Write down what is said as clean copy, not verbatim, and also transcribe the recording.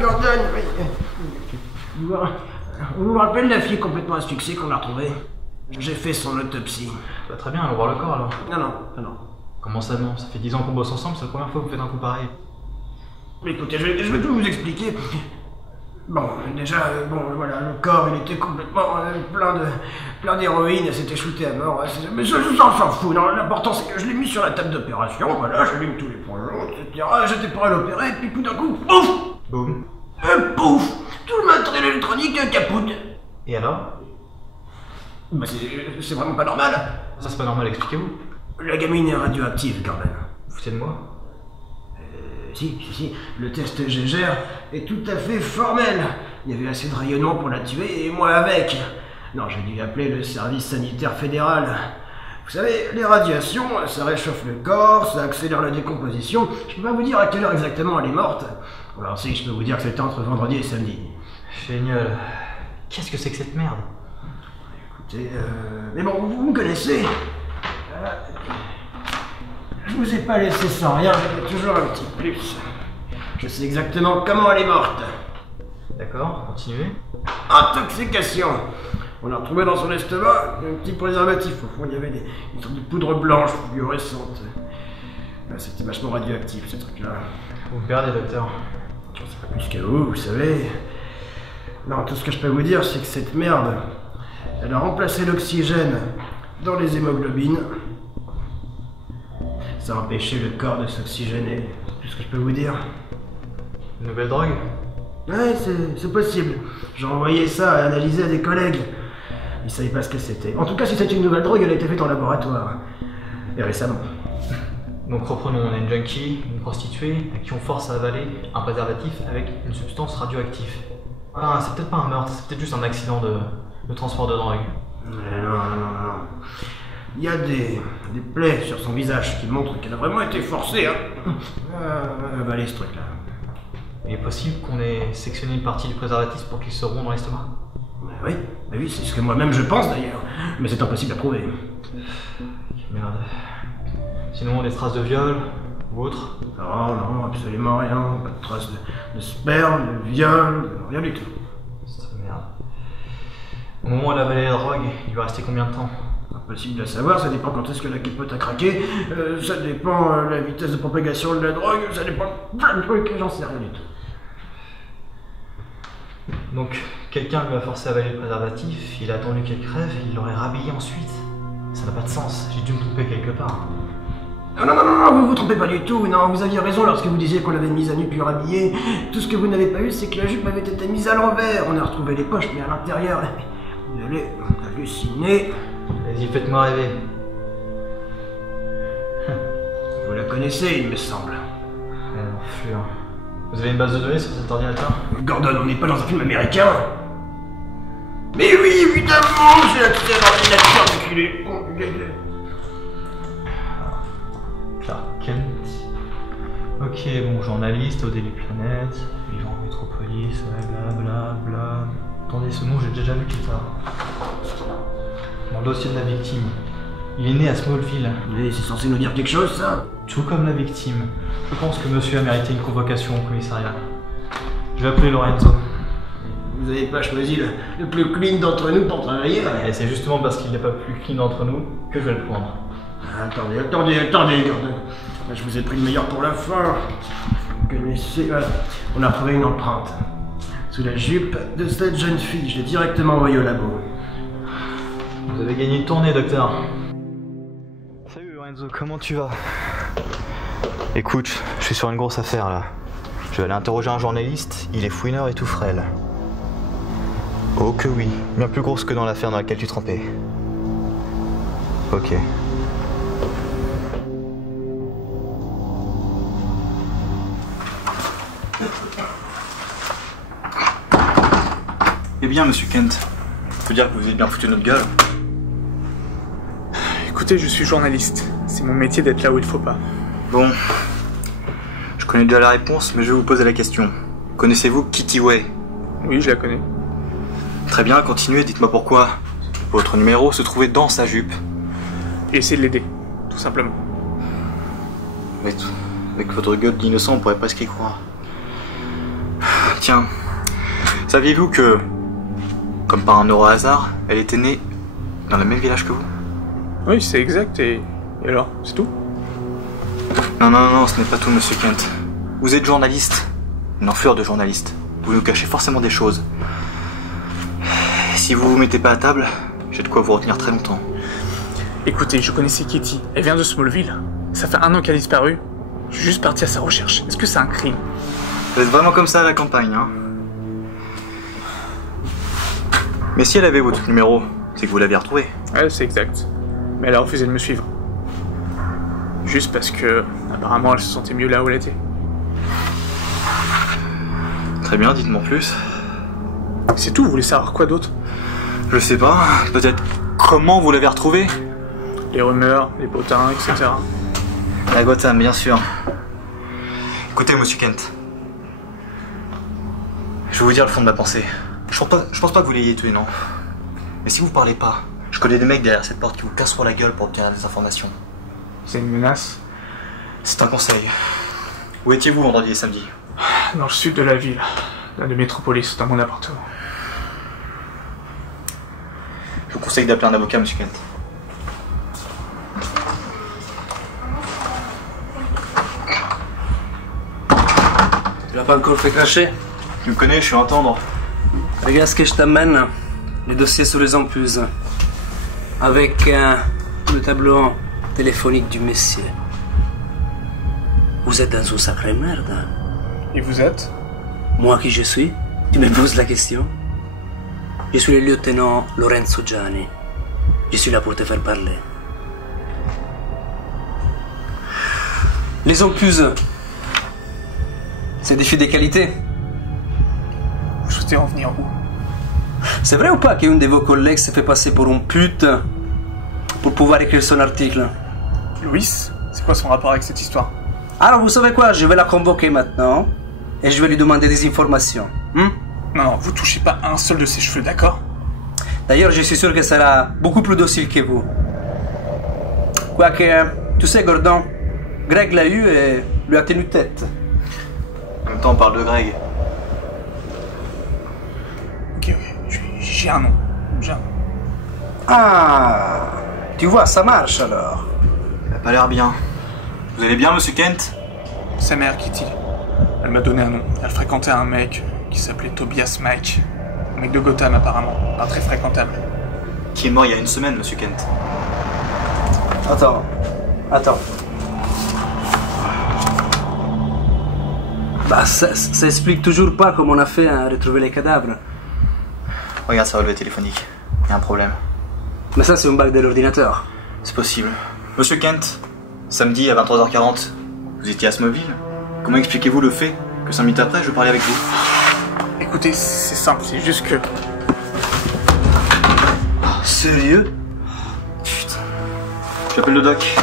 Gordon, oui. Vous vous rappelez de la fille complètement asphyxiée qu'on a retrouvée? J'ai fait son autopsie. Bah, très bien, allons voir le corps alors. Non. Comment ça non? Ça fait 10 ans qu'on bosse ensemble, c'est la première fois que vous faites un coup pareil. Mais écoutez, je vais tout vous expliquer. Bon, déjà, voilà, le corps, il était complètement plein d'héroïne, c'était shooté à mort. Mais ça, on s'en fout, non, l'important c'est que je l'ai mis sur la table d'opération, voilà, j'allume tous les projets, etc. J'étais prêt à l'opérer, et puis tout d'un coup, pouf! Boum. Pouf! Tout le matériel électronique capote. Et alors? Bah c'est vraiment pas normal. Ça c'est pas normal, expliquez-vous. La gamine est radioactive, Gordon. Vous foutez de moi? Si, le test Gégère est tout à fait formel. Il y avait assez de rayonnement pour la tuer et moi avec. Non, j'ai dû appeler le service sanitaire fédéral. Vous savez, les radiations, ça réchauffe le corps, ça accélère la décomposition. Je peux pas vous dire à quelle heure exactement elle est morte. Alors si, je peux vous dire que c'était entre vendredi et samedi. Génial. Qu'est-ce que c'est que cette merde? Écoutez, mais bon, vous me connaissez. Je vous ai pas laissé sans rien, j'avais toujours un petit plus. Je sais exactement comment elle est morte. D'accord, continuez. Intoxication. On a retrouvé dans son estomac un petit préservatif. Au fond, il y avait une sorte de poudre blanche fluorescente. C'était vachement radioactif, ce truc-là. Vous me perdez, docteur. C'est pas plus qu'à vous, vous savez. Non, tout ce que je peux vous dire, c'est que cette merde, elle a remplacé l'oxygène dans les hémoglobines. Ça a empêché le corps de s'oxygéner. C'est tout ce que je peux vous dire. Une nouvelle drogue? Ouais, c'est possible. J'ai envoyé ça à analyser à des collègues. Ils savaient pas ce que c'était. En tout cas, si c'est une nouvelle drogue, elle a été faite en laboratoire. Et récemment. Donc reprenons, on a une junkie, une prostituée, à qui on force à avaler un préservatif avec une substance radioactive. Ah, c'est peut-être pas un meurtre, c'est peut-être juste un accident de transport de drogue. Non. Il y a des plaies sur son visage qui montrent qu'elle a vraiment été forcée à avaler ce truc-là. Il est possible qu'on ait sectionné une partie du préservatif pour qu'il se rompt dans l'estomac? Oui, c'est ce que moi-même je pense d'ailleurs. Mais c'est impossible à prouver. Merde. Sinon, des traces de viol ou autre? Non, absolument rien. Pas de traces de sperme, de viol, rien du tout. C'est merde. Au moment où elle a avalé la drogue, il lui restait combien de temps? Impossible à savoir, ça dépend quand est-ce que la capote a craqué, ça dépend la vitesse de propagation de la drogue, ça dépend plein de trucs, j'en sais rien du tout. Donc, quelqu'un lui a forcé à avaler le préservatif, il a attendu qu'elle crève et il l'aurait rhabillée ensuite. Ça n'a pas de sens, j'ai dû me tromper quelque part. Non, vous vous trompez pas du tout, non, vous aviez raison lorsque vous disiez qu'on l'avait mise à nu puis rhabillée. Tout ce que vous n'avez pas eu, c'est que la jupe avait été mise à l'envers, on a retrouvé les poches, mais à l'intérieur, vous allez halluciner. Vas-y, faites-moi rêver. Vous la connaissez, il me semble. Enflure. Vous avez une base de données sur cet ordinateur? Gordon, on n'est pas dans un film américain. Mais oui, évidemment, j'ai accès à l'ordinateur, c'est qu'il est con. Clark Kent. Ok, bon, journaliste au Daily Planet, vivant en métropolis, blablabla. Attendez, ce nom, j'ai déjà vu quelque part. Dans le dossier de la victime. Il est né à Smallville. Mais c'est censé nous dire quelque chose, ça? Tout comme la victime. Je pense que monsieur a mérité une convocation au commissariat. Je vais appeler Lorenzo. Vous avez pas choisi le plus clean d'entre nous pour travailler? Et c'est justement parce qu'il n'est pas plus clean d'entre nous que je vais le prendre. Attendez, Gordon. Je vous ai pris le meilleur pour la fin. Vous connaissez... Voilà. On a trouvé une empreinte. Sous la jupe de cette jeune fille. Je l'ai directement envoyée au labo. Vous avez gagné une tournée, docteur. Salut Lorenzo, comment tu vas? Écoute, je suis sur une grosse affaire là. Je vais aller interroger un journaliste, il est fouineur et tout frêle. Oh que oui, bien plus grosse que dans l'affaire dans laquelle tu trempais. Ok. Eh bien, monsieur Kent, faut dire que vous avez bien foutu notre gueule. Écoutez, je suis journaliste. C'est mon métier d'être là où il faut pas. Bon, je connais déjà la réponse, mais je vais vous poser la question. Connaissez-vous Kitty Way? Oui, je la connais. Très bien, continuez, dites-moi pourquoi. Votre numéro se trouvait dans sa jupe. J'ai essayé de l'aider, tout simplement. Mais avec votre gueule d'innocent, on pourrait presque y croire. Tiens, saviez-vous que, comme par un heureux hasard, elle était née dans le même village que vous? Oui, c'est exact, et alors, c'est tout? Non, ce n'est pas tout, monsieur Kent. Vous êtes journaliste, une enflure de journaliste. Vous nous cachez forcément des choses. Si vous vous mettez pas à table, j'ai de quoi vous retenir très longtemps. Écoutez, je connaissais Kitty, elle vient de Smallville. Ça fait 1 an qu'elle a disparu. Je suis juste parti à sa recherche. Est-ce que c'est un crime? Vous êtes vraiment comme ça à la campagne, hein? Mais si elle avait votre numéro, c'est que vous l'avez retrouvé. Ouais, c'est exact. Mais elle a refusé de me suivre. Juste parce que, apparemment, elle se sentait mieux là où elle était. Très bien, dites-moi plus. C'est tout, vous voulez savoir quoi d'autre? Je sais pas, peut-être comment vous l'avez retrouvée? Les rumeurs, les potins, etc. La Gotham, bien sûr. Écoutez, monsieur Kent. Je vais vous dire le fond de ma pensée. Je pense pas que vous l'ayez tué, non. Mais si vous parlez pas, je connais des mecs derrière cette porte qui vous casseront la gueule pour obtenir des informations. C'est une menace? C'est un conseil. Où étiez-vous vendredi et samedi? Dans le sud de la ville, dans le métropolis, dans mon appartement. Je vous conseille d'appeler un avocat, monsieur Kent. Tu l'as pas encore fait cracher? Tu me connais, je suis un tendre. Regarde ce que je t'amène. Le dossier sur les empuses. Avec le tableau téléphonique du monsieur. Vous êtes dans une sacrée merde. Et vous êtes? Moi qui je suis? Tu me poses la question? Je suis le lieutenant Lorenzo Gianni. Je suis là pour te faire parler. Les empuses, c'est des filles de qualité. Vous souhaitez en venir où? C'est vrai ou pas qu'une de vos collègues s'est fait passer pour une pute pour pouvoir écrire son article? Louis? C'est quoi son rapport avec cette histoire? Alors vous savez quoi? Je vais la convoquer maintenant et je vais lui demander des informations. Non, vous touchez pas un seul de ses cheveux, d'accord? D'ailleurs, je suis sûr qu'elle sera beaucoup plus docile que vous. Quoique, tu sais, Gordon, Greg l'a eu et lui a tenu tête. En même temps, on parle de Greg. Ok, j'ai un nom. J'ai un nom. Ah, tu vois, ça marche alors. Ça a pas l'air bien. Vous allez bien, monsieur Kent? Sa mère, Kitty. Elle m'a donné un nom. Elle fréquentait un mec qui s'appelait Tobias Mike. Un mec de Gotham, apparemment. Pas très fréquentable. Qui est mort il y a 1 semaine, monsieur Kent. Attends. Bah, ça explique toujours pas comment on a fait à retrouver les cadavres. Regarde sa relevé téléphonique. Il y a un problème. Mais ça, c'est une bague de l'ordinateur. C'est possible. Monsieur Kent, samedi à 23h40, vous étiez à Smallville. Comment expliquez-vous le fait que 5 minutes après, je parlais avec vous? Écoutez, c'est simple, c'est juste que... Sérieux? Putain. J'appelle le doc.